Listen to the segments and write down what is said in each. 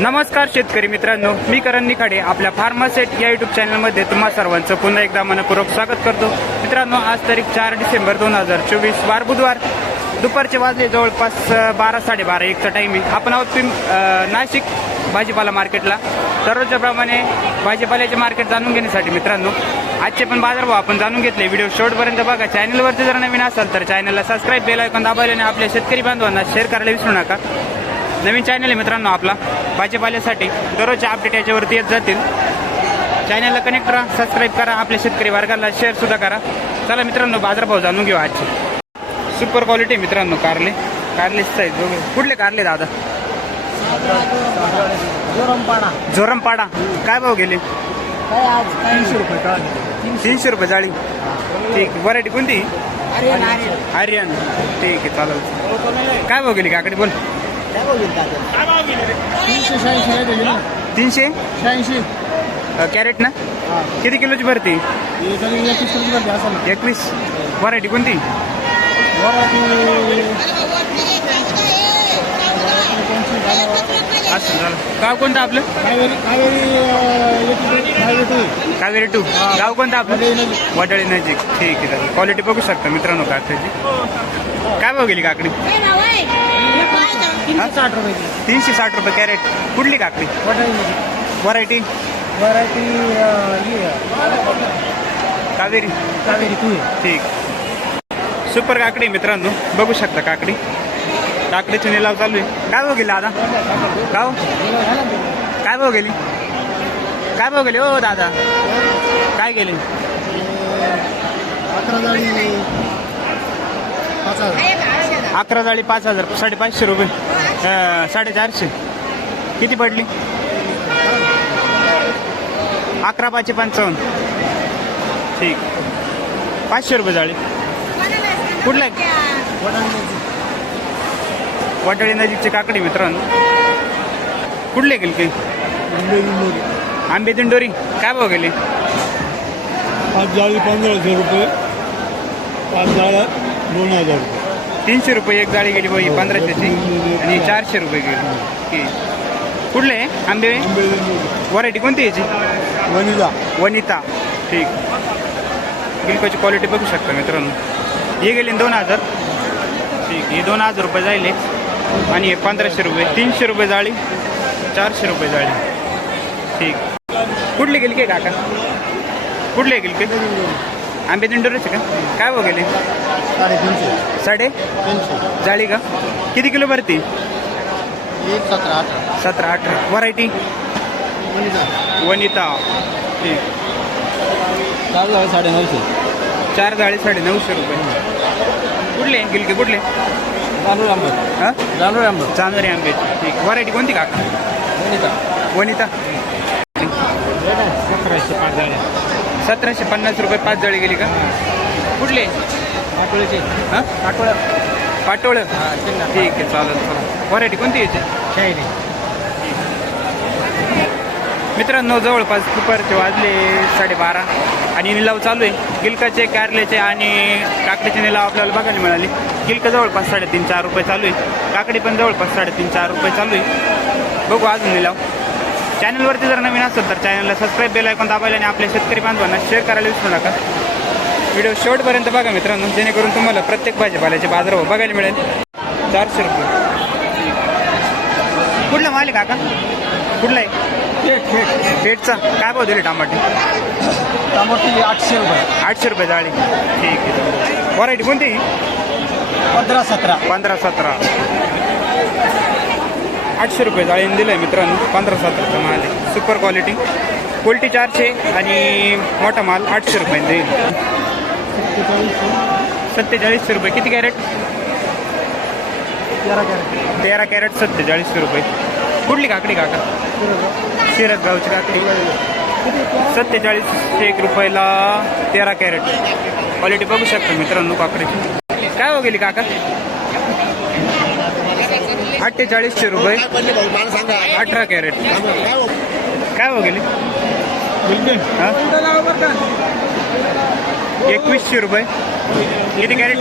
नमस्कार शेतकरी मित्रांनो, मी करण निखाडे आपल्या फार्मासेट या यूट्यूब चॅनलमध्ये तुम्हा सर्वांचं पुन्हा एकदा मनपूर्वक स्वागत करतो। मित्रांनो, आज तारीख 4 डिसेंबर 2024 वार बुधवार, दुपारचे वाजले जवळपास 12-12:30 1चा टाईम आहे। आपण आहोत नाशिक भाजीपाला मार्केटला। दररोजच्या प्रमाणे भाजीपाल्याचे मार्केट जाणून घेण्यासाठी मित्रांनो आजचे पण बाजारभाव आपण जाणून घेतले। व्हिडिओ शेवटपर्यंत बघा। चॅनलवरती जर नवीन असाल तर चॅनलला सबस्क्राईब, बेल आयकॉन दाबायला आणि आपल्या शेतकरी बांधवांना शेअर करायला विसरू नका। नवीन चॅनल आहे मित्रांनो आपला भाजीपाल्यासाठी, दररोजचे अपडेट याच्यावरती येत जातील। चॅनलला कनेक्ट करा, सबस्क्राईब करा, आपल्या शेतकरी वर्गाला शेअर सुद्धा करा। चला मित्रांनो, बाजारभाव जाणून घेऊ आजचे। सुपर क्वालिटी मित्रांनो, कारले साईज वगैरे। कुठले कारले दादा? जोरमपाडा काय भाव गेले? 300 रुपये जाळी। ठीक, व्हरायटी कोणती? आर्यन। ठीक आहे, चालेल। काय भाव गेली काकडी? बोल। 386 कॅरेट ना? किती किलोची भरती? 21। व्हरायटी कोणती? असं झालं। गाव कोणतं आपलं? कावेरी 2। गाव कोणतं आपलं? वडाळी नजीक। ठीक आहे, चालेल। क्वालिटी बघू शकता मित्रांनो काकड्याची। काय भाव गेली काकडी? 360 रुपये कॅरेट। कुठली काकडी? व्हरायटी कावेरी 2। ठीक, सुपर काकडी मित्रांनो, बघू शकता काकडी। काकडीचे निलाव चालू आहे। काय भाव गेली दादा? गाव काय भाव गेली? हो दादा, काय गेले? 11 जाळी 5000, 550 रुपये, 450। किती पडली? 11/55। ठीक, 500 रुपये जाळी। कुठला? वडाळी नजीकची काकडी मित्रांनो। कुठले गेली काही? आंबे दिंडोरी। काय भाव गेले? 5 जाळी 1500 रुपये, 5 जाळ्या 2000 रुपये। 300 रुपये एक जाळी गेली बाई, 1500ची, आणि 400 रुपये गेली। कुठले आंबे? व्हरायटी कोणती याची? वनिता। ठीक, गिलकाची क्वालिटी बघू शकता मित्रांनो। हे गेले 2000। ठीक, हे 2000 रुपये जायले, आणि हे 1500 रुपये। 300 रुपये जाळी, 400 रुपये जाळी। ठीक, कुठले गेली काय काका? कुठले गेली काय? आंबे दिंडोरीचे का? काय भाव गेले? 350 जाळी का? किती किलो भरती? 17-18। व्हरायटी वनिता। ठीक, 4 जाळी 950। 4 जाळी 950 रुपये। कुठले गिलके? कुठले? चांदोरी आंबे। ठीक, व्हरायटी कोणती काका? वनिता। 1750 रुपये 5 जाळी गेली का? कुठले? पाटोळ। ठीक आहे, चालेल। व्हरायटी कोणती याची? मित्रांनो, जवळपास दुपारचे वाजले 12:30 आणि निलाव चालू आहे। गिलकाचे, कारल्याचे आणि काकडीचे निलाव आपल्याला बघायला मिळाले। गिलका जवळपास 3.5-4 रुपये चालू आहे, काकडी पण जवळपास 3.5-4 रुपये चालू आहे। बघू अजून निलाव। चॅनलवरती जर नवीन असेल तर चॅनलला सबस्क्राईब, बेल आयकॉन दाबायला आणि आपल्या शेतकरी बांधवांना शेअर करायला विसरू नका। व्हिडिओ शेवटपर्यंत बघा मित्रांनो, जेणेकरून तुम्हाला प्रत्येक भाजीपाल्याचे बाजारभाव बघायला मिळेल। 400 रुपये। कुठला माल आहे काका? कुठला आहे? पेटचा। काय भाव दिले टमाटे? 800 रुपये। 800 रुपये जाळी। ठीक आहे, व्हरायटी कोणती? 15-17। 15-17। 800 रुपये जाळीने दिलं आहे मित्रांनो। 15-17चा माल आहे, सुपर क्वालिटी। क्वालिटी 400 आणि मोठा माल 800 रुपये देईल। 47 रुपये। किती कॅरेट? 13 कॅरेट 47 रुपये। कुठली काकडी काका? शिरत गावची काकडी। 47 रुपयाला 13 कॅरेट। क्वालिटी बघू शकता मित्रांनो काकडीची। काय हो गेली काका? 48 रुपये 18 कॅरेट। काय हो गेली? 2100 रुपये। किती कॅरेट?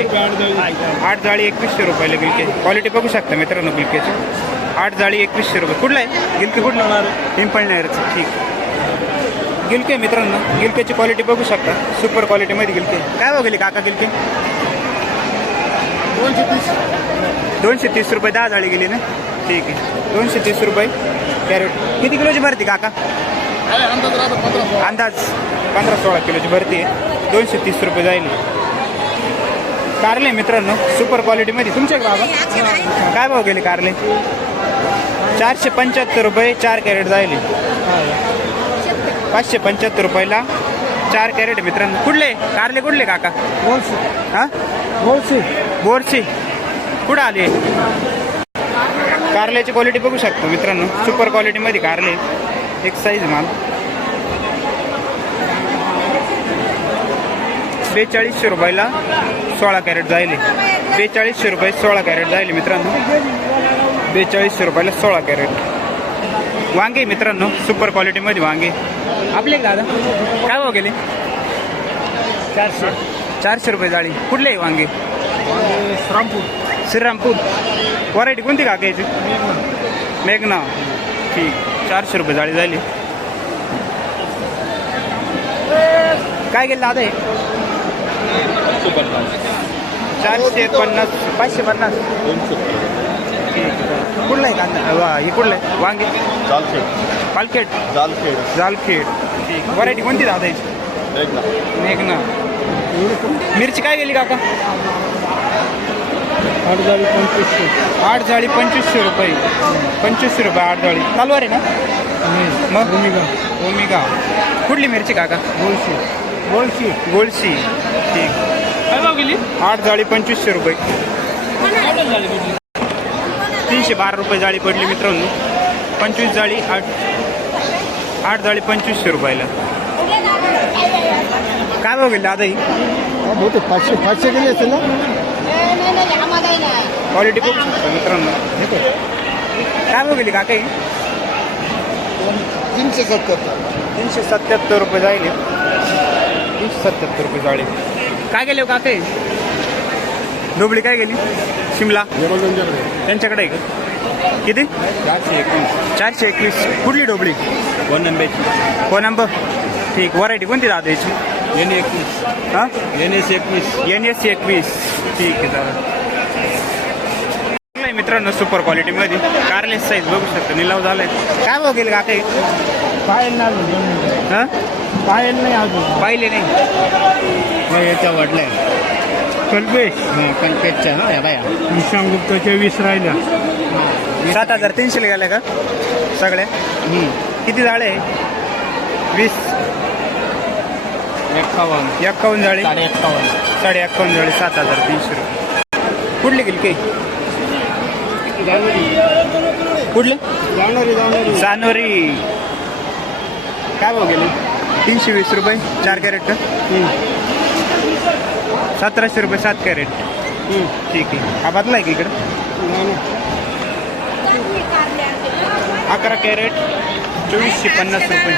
8 जाळी 2100 रुपयाला बिलके। क्वालिटी बघू शकता मित्रांनो बिलकेची। 8 जाळी 2100 रुपये. कुठलं आहे गिलके? कुठलं होणार? पिंपळनेरचं. ठीक. गिलके मित्रांनो, गिलकेची क्वालिटी बघू शकता, सुपर क्वालिटीमध्ये गिलके. काय बघितले काका गिलके? 230 रुपये 10 जाळी गेली ना. ठीक आहे, 230 रुपये कॅरेट. किती किलोची भरती काका? अंदाज 15-16 किलोची भरती आहे. 230 रुपये जाईल. कारले मित्रांनो सुपर क्वालिटीमध्ये तुमच्याकडे बाबा काय भाव गेले कारले? 475 रुपये 4 कॅरेट जाईल. 575 रुपयाला 4 कॅरेट मित्रांनो. कुठले कारले? कुठले काका? हां, बोरसी. कुठं आले? कारल्याची क्वालिटी बघू शकतो मित्रांनो, सुपर क्वालिटीमध्ये कारले. एक साईज माल 4200 रुपयाला 16 कॅरेट जाईल. 4200 रुपये 16 कॅरेट जाईल मित्रांनो. 4200 रुपयाला 16 कॅरेट. वांगे मित्रांनो सुपर क्वालिटीमध्ये वांगे आपले दादा काय भाव गेले? 400 रुपये जाळी. कुठले वांगे? श्रीरामपूर. व्हरायटी कोणती काका याची? मेघना. ठीक, 400 रुपये जाळी झाली. काय गेलं दादा हे? 450 550. ठीक. कुठलं आहे कांदा? हे कुठलं आहे वांगे? पालखेड. जालखेड. ठीक. व्हरायटी कोणती दादा याची? मेघना. मिरची काय गेली काका? 8 जाळी 2500. 8 जाळी 2500 रुपये. 2500 रुपये 8 जाळी. चालू रे ना मग? ओमिगा. कुठली मिरची काका? गोळशी. ठीक. काय भाव गेली? 8 जाळी 2500 रुपये. 312 रुपये जाळी पडली मित्रांनो. 25 जाळी 8 जाळी 2500 रुपयाला. काय भाव गेली दादा ही? बहुतेक 500 गेले असेल ना. क्वालिटी खूप मित्रांनो. काय भाव गेली काका ही? 377 रुपये जाईल. 377 रुपये जाळी. काय गेले काका ही? डोबळी काय गेली? शिमला त्यांच्याकडे आहे का? किती? 421. कुठली डोबळी? 1 नंबरची. 1 नंबर. ठीक. व्हरायटी कोणती दादा याची? NS21. हां, NS21. ठीक आहे दादा. मित्रांनो सुपर क्वालिटीमध्ये कारले साईज बघू शकतो, निलाव झालाय. काय भाव गेले काका? पायल नाही. हां, पायल नाही अजून. पाहिले नाही. याच्या वाढलाय कल्पेश. कल्पेशच्या ना या बाया. विश्राम गुप्ताच्या 20 राहिल्या. 7300 गेल्या का सगळ्या? किती जाळे? 20. 51 जाळी 51 जाळी 7300 रुपये. कुठली गेली काही? कुठलं? जानोरी. काय भाव गेले? 320 रुपये 4 कॅरेट का? 1700 रुपये 7 कॅरेट. ठीक आहे. हा बदला आहे की इकडं? 11 कॅरेट 2450 रुपये.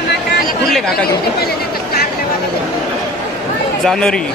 कुठले काका घेऊ? जानोरी.